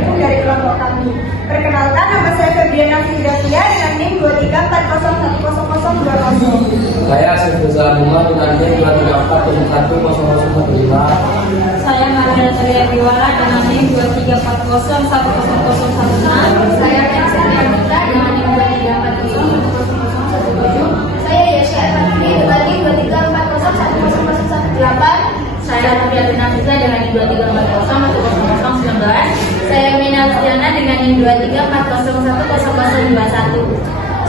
bergabung dari kelompok kami. Perkenalkan, nama saya Febriana Fidasia dengan NIM 23401020. Saya Sefriza Abdullah dengan NIM 23401015. Saya Maria Ceria Biwala dengan NIM 2340101016. Saya Rensia Mitra dengan NIM 2340101017. Saya Yasha Fatih dengan NIM 2340101018. Saya Nabila Binafisa dengan NIM 2340101019. Saya Mina Luciana dengan NIM 2340101021.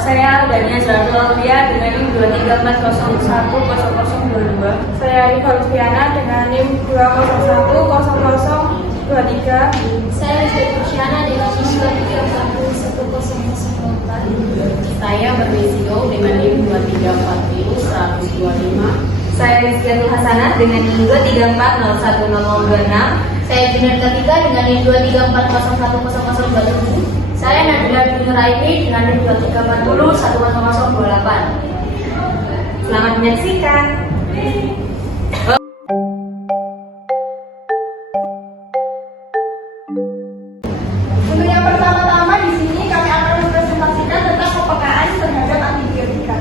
Saya Dania Zalzalvia dengan NIM 2340101022. Saya Rifa Luciana dengan NIM 2010023. Saya Rizky Luciana dengan NIM 2340101004. Saya Berwisio dengan NIM 23401025. Saya Rizky Hasanat dengan NIM 23401026. Saya Junar Katika dengan NIM 2340101027. Saya Nabila Bin Nuraini dengan NIM 2340101028. Selamat menyaksikan. Untuk yang pertama-tama di sini kami akan mempresentasikan tentang kepekaan terhadap antibiotika.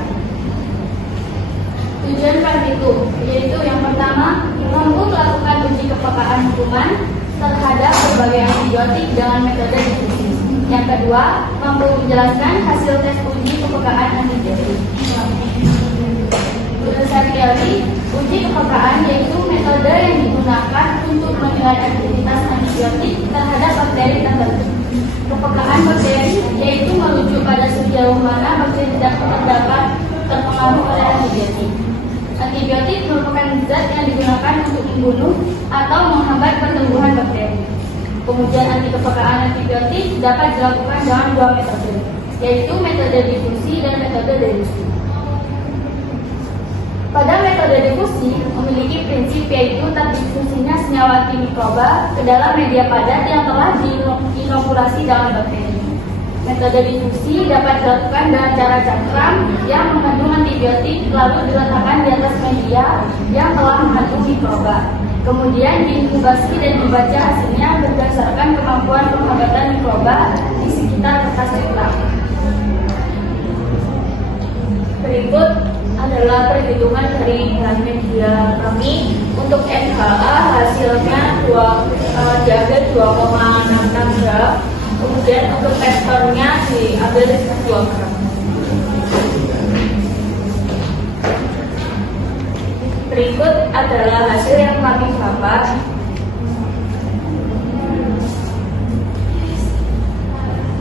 Tujuan praktikum yaitu yang pertama, mampu melakukan uji kepekaan hukuman terhadap berbagai antibiotik dengan metode difusi. Yang kedua, mampu menjelaskan hasil tes uji kepekaan antibiotik. Berdasar teori, uji kepekaan yaitu metode yang digunakan untuk menilai aktivitas antibiotik terhadap bakteri tertentu. Kepekaan bakteri yaitu merujuk pada sejauh mana bakteri dapat terpengaruh oleh antibiotik. Antibiotik merupakan zat yang digunakan untuk membunuh atau menghambat pertumbuhan bakteri. Pengujian antikepekaan antibiotik dapat dilakukan dengan dua metode, yaitu metode difusi dan metode deduksi. Pada metode difusi memiliki prinsip yaitu terdifusinya senyawa mikroba ke dalam media padat yang telah diinokulasi dalam bakteri. Metode difusi dapat dilakukan dengan cara cangkram yang mengandung antibiotik lalu diletakkan di atas media yang telah mengandung mikroba. Kemudian diinkubasi dan dibaca hasilnya berdasarkan kemampuan penghambatan mikroba di sekitar kertas cangkram. Berikut adalah perhitungan dari bahan media kami. Untuk NHA hasilnya diambil 2,66 gram. Kemudian untuk vektornya diambil 2 gram. Berikut adalah hasil yang kami dapat.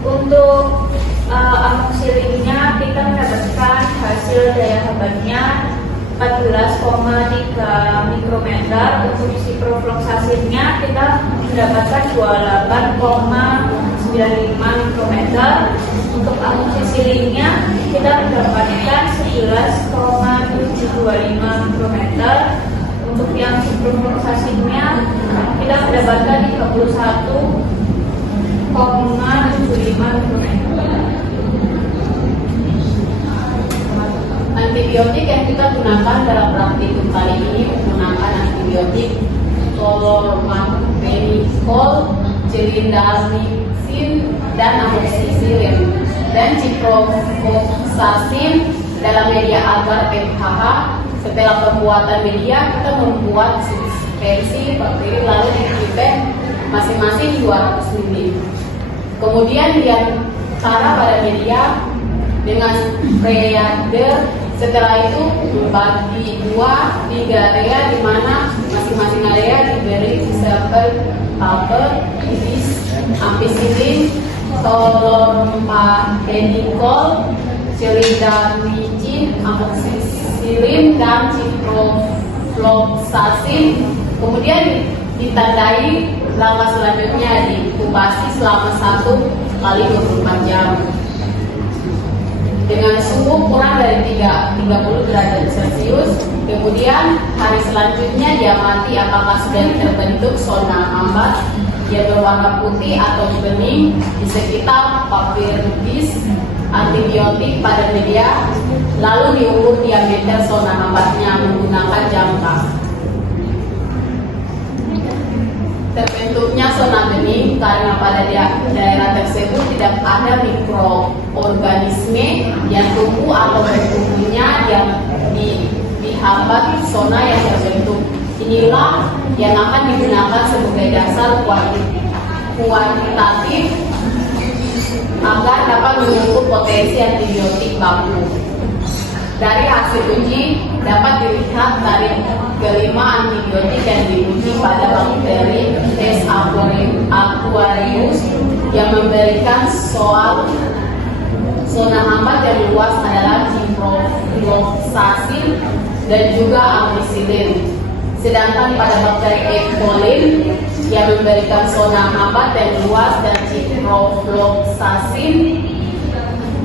Untuk amoksilinnya kita mendapatkan hasil daya hambatnya 14,3 mikrometer. Untuk ciprofloxacinnya kita mendapatkan 28,95 mikrometer. Untuk amoxisilinnya kita mendapatkan 11,725 mikrometer. Untuk yang ciprofloxacinnya kita mendapatkan 31,75 mikrometer. Antibiotik yang kita gunakan dalam praktikum kali ini menggunakan antibiotik chlorantraniliprol, clindamycin, dan amoxicillin, dan ciprofloxacin dalam media agar PHH. Setelah pembuatan media, kita membuat suspensi bakteri lalu dipipet masing-masing 200 ml. Kemudian diantara pada media dengan sprayer. Setelah itu bagi 3 area di mana masing-masing area diberi sampel paper, ibis, ampicillin, tolopentadicol, clindamycin, amoxicillin, dan ciprofloxacin. Kemudian ditandai langkah selanjutnya diinkubasi selama 1 kali 24 jam dengan suhu kurang dari 30 derajat Celcius. Kemudian hari selanjutnya diamati apakah sudah terbentuk zona hambat yang berwarna putih atau bening di sekitar papirus antibiotik pada media, lalu diukur diameter zona hambatnya menggunakan jangka. terbentuknya zona bening karena pada daerah tersebut tidak ada mikroorganisme yang tumbuh atau bertumbuhnya yang dihambat zona yang terbentuk. Inilah yang akan digunakan sebagai dasar kuantitatif agar dapat mengukur potensi antibiotik baku. Dari hasil uji dapat dilihat dari kelima antibiotik yang diuji pada bakteri S. aquarius yang memberikan zona hambat yang luas adalah ciprofloxacin dan juga ampicillin. Sedangkan pada bakteri E. coli yang memberikan zona hambat yang luas dan ciprofloxacin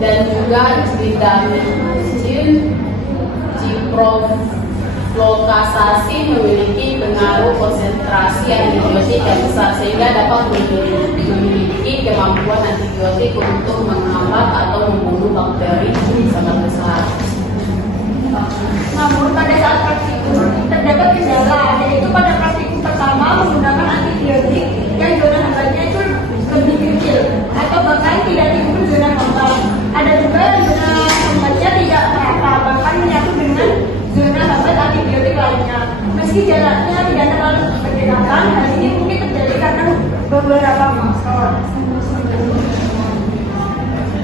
dan juga ciprofloxacin memiliki pengaruh konsentrasi antibiotik yang besar sehingga dapat memiliki kemampuan antibiotik untuk menghambat atau membunuh bakteri sangat besar. Namun pada saat praktikum terdapat kendala, yaitu pada praktikum pertama menggunakan antibiotik yang zona hambatnya itu lebih kecil atau bahkan tidak timbul zona hambat. Ada juga yang zona hambatnya tidak merata, bahkan menyatu dengan zona hambat antibiotik lainnya. Meski jaraknya tidak terlalu berdekatan, hal ini mungkin terjadi karena beberapa faktor.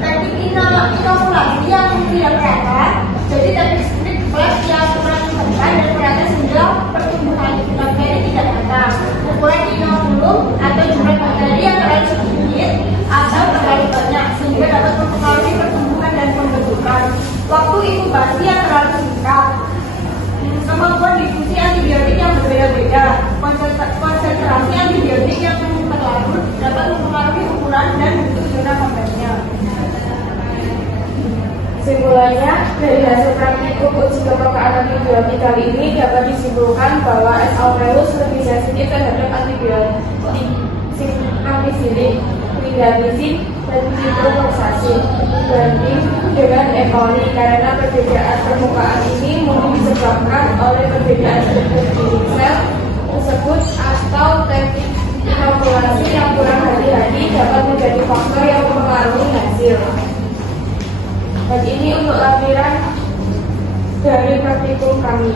Teknik inokulasi yang tidak merata, jadi teknik flash yang kurang tekan dan merata sehingga pertumbuhan bakteri tidak merata. Ukuran inokulum atau jumlah bakteri yang terlalu sedikit atau terlalu banyak sehingga dapat mempengaruhi pertumbuhan dan pembentukan. Waktu inkubasi yang terlalu singkat. Kemampuan difusi antibiotik yang berbeda-beda. Konsentrasi antibiotik yang terlarut dapat mempengaruhi ukuran dan bentuk zona hambatnya. Kesimpulannya, dari hasil praktikum uji kepekaan antibiotik kali ini dapat disimpulkan bahwa S. aureus lebih sensitif terhadap antibiotik ampicillin, clindamycin, dan ciprofloxacin dibanding dengan E. coli karena perbedaan permukaan ini mungkin disebabkan oleh perbedaan struktur dinding sel tersebut atau teknik inokulasi yang kurang hati-hati dapat menjadi faktor yang mempengaruhi hasil. Dan ini untuk lampiran dari praktikum kami.